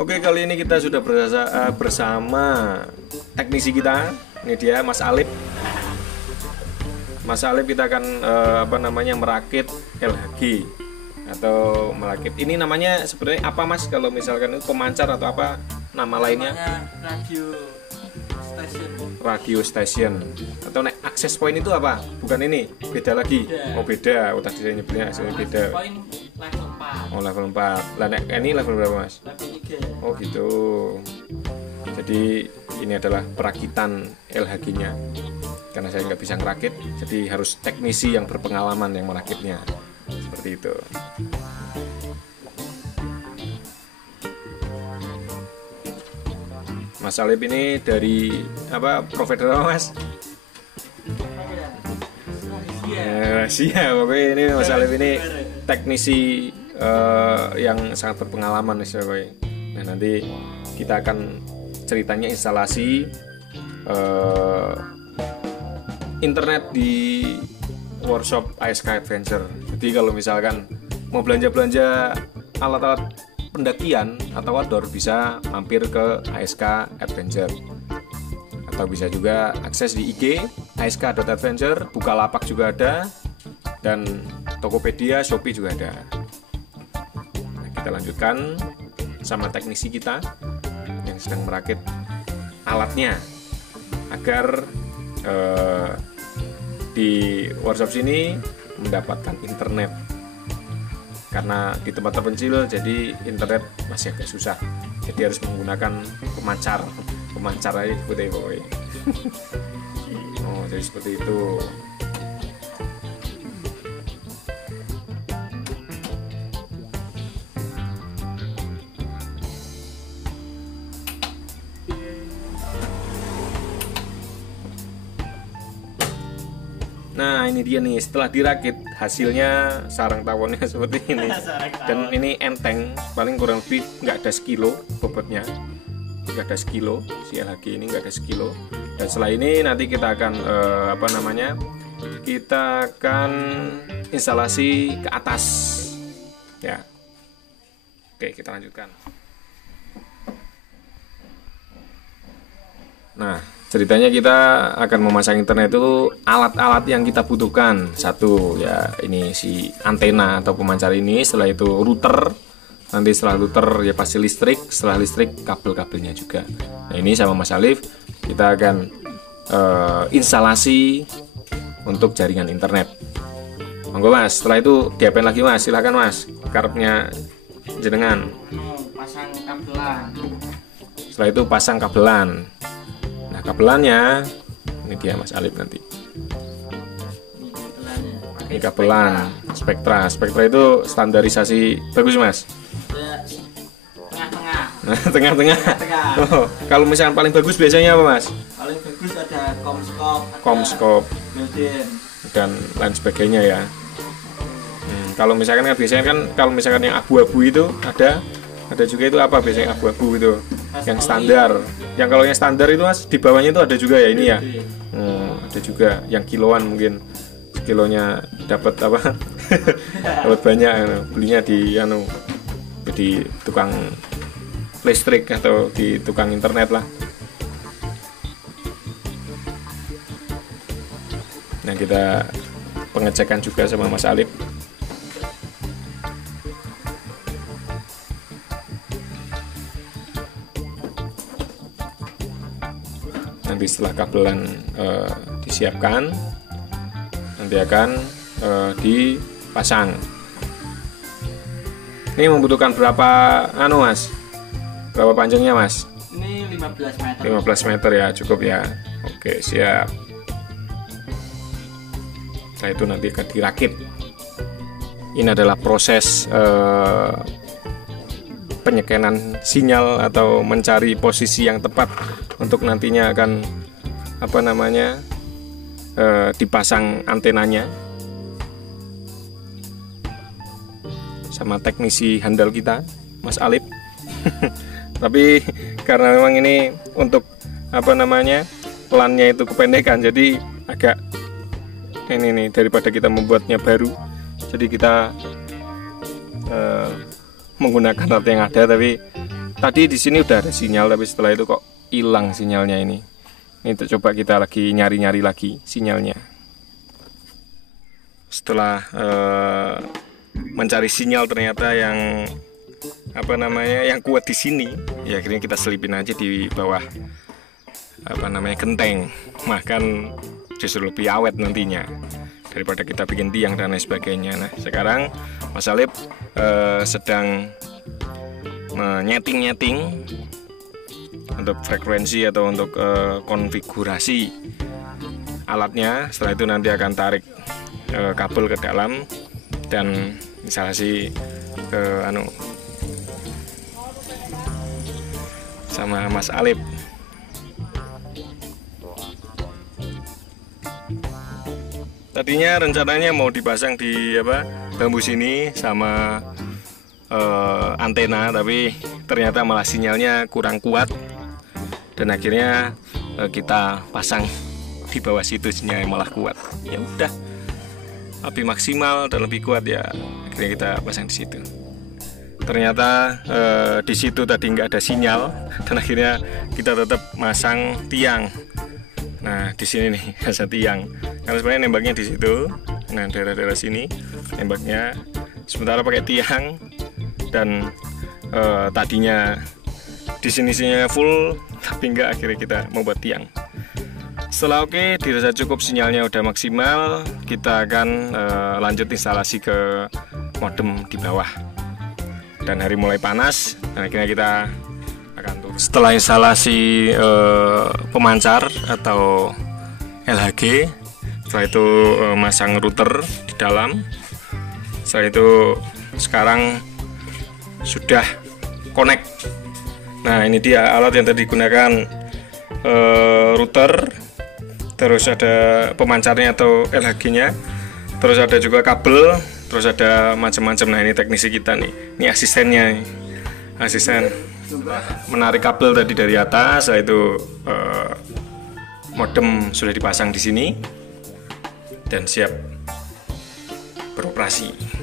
Oke, kali ini kita sudah bersama teknisi kita. Ini dia Mas Alip. Mas Alip kita akan merakit LHG atau merakit. Ini namanya sebenarnya apa Mas? Kalau misalkan itu pemancar atau apa nama lainnya? Radio station. Atau access point itu apa? Bukan ini, beda lagi. Oh beda. Oh tadi saya nyebutnya beda. Level 4. Oh level 4. Lah ini level berapa Mas? Level 3. Oh gitu. Jadi ini adalah perakitan LHG-nya. Karena saya nggak bisa ngerakit, jadi harus teknisi yang berpengalaman yang merakitnya. Seperti itu. Mas Alip ini dari apa provider apa Mas? Rahasia. Pokoknya ini Mas Alip ini teknisi yang sangat berpengalaman nih. Nah nanti kita akan ceritanya instalasi internet di workshop ASK Adventure. Jadi kalau misalkan mau belanja alat-alat pendakian atau outdoor bisa mampir ke ASK Adventure. Atau bisa juga akses di IG ask.adventure, Bukalapak juga ada, dan Tokopedia, Shopee juga ada. Nah, kita lanjutkan sama teknisi kita yang sedang merakit alatnya agar di workshop sini mendapatkan internet. Karena di tempat terpencil jadi internet masih agak susah. Jadi harus menggunakan pemancar aja pokoknya. Oh, jadi seperti itu. Nah ini dia nih, setelah dirakit hasilnya sarang tawonnya seperti ini. Dan ini enteng, paling kurang lebih nggak ada sekilo bobotnya, nggak ada sekilo, si LHG ini nggak ada sekilo. Dan setelah ini nanti kita akan kita akan instalasi ke atas ya. Oke, kita lanjutkan. Nah, ceritanya kita akan memasang internet itu alat-alat yang kita butuhkan. Satu ya ini si antena atau pemancar ini, setelah itu router. Nanti setelah router ya pasti listrik, setelah listrik kabel-kabelnya juga. Nah, ini sama Mas Alif kita akan instalasi untuk jaringan internet. Monggo Mas, setelah itu diapain lagi Mas? Silahkan Mas, karepnya jenengan. Pasang kabelan. Setelah itu pasang kabelan. Nah kabelannya ini dia Mas Alip nanti. Ini kabelan Spektra itu standarisasi bagus Mas. Tengah-tengah. Nah tengah-tengah. Oh, kalau misalnya paling bagus biasanya apa Mas? Paling bagus ada Comscope built-in dan lain sebagainya ya. Kalau misalkan kan biasanya kan kalau misalkan yang abu-abu itu ada juga itu apa biasanya abu-abu itu yang standar. Yang kalau yang standar itu Mas di bawahnya itu ada juga ya ini ya. Ada juga yang kiloan mungkin kilonya dapat apa? Dapat banyak belinya di tukang listrik atau di tukang internet lah. Nah kita pengecekan juga sama Mas Alip. Nanti setelah kabelan disiapkan, nanti akan dipasang. Ini membutuhkan berapa Mas? Berapa panjangnya Mas? Ini 15 meter. 15 meter ya, cukup ya. Oke, siap. Nah itu nanti akan dirakit. Ini adalah proses penyekenan sinyal atau mencari posisi yang tepat untuk nantinya akan dipasang antenanya sama teknisi handal kita Mas Alip. Tapi karena memang ini untuk plannya itu kependekan, jadi agak ini nih daripada kita membuatnya baru, jadi kita menggunakan alat yang ada, tapi tadi di sini udah ada sinyal, tapi setelah itu kok hilang sinyalnya ini. Ini coba kita lagi nyari-nyari lagi sinyalnya. Setelah mencari sinyal ternyata yang yang kuat di sini, ya akhirnya kita selipin aja di bawah genteng. Makan justru lebih awet nantinya daripada kita bikin tiang dan lain sebagainya. Nah, sekarang Mas Alip sedang menyeting-nyeting untuk frekuensi atau untuk konfigurasi alatnya. Setelah itu nanti akan tarik kabel ke dalam dan instalasi ke sama Mas Alip. Tadinya rencananya mau dipasang di bambu sini sama antena, tapi ternyata malah sinyalnya kurang kuat dan akhirnya kita pasang di bawah situ, sinyalnya malah kuat. Ya udah, lebih maksimal dan lebih kuat, ya akhirnya kita pasang di situ. Ternyata di situ tadi nggak ada sinyal dan akhirnya kita tetap masang tiang. Nah, di sini nih ada tiang. Karena sebenarnya nembaknya di situ. Nah, daerah-daerah sini nembaknya. Sementara pakai tiang dan tadinya di sini full, tapi enggak, akhirnya kita membuat tiang. Setelah oke, dirasa cukup sinyalnya udah maksimal, kita akan lanjut instalasi ke modem di bawah. Dan hari mulai panas, dan akhirnya kita akan turun. Setelah instalasi pemancar atau LHG, setelah itu masang router di dalam. Setelah itu sekarang sudah connect. Nah, ini dia alat yang tadi digunakan, router, terus ada pemancarnya atau LHG-nya, terus ada juga kabel, terus ada macam-macam. Nah, ini teknisi kita nih, ini asistennya nih. Asisten menarik kabel tadi dari atas, setelah itu modem sudah dipasang di sini dan siap beroperasi.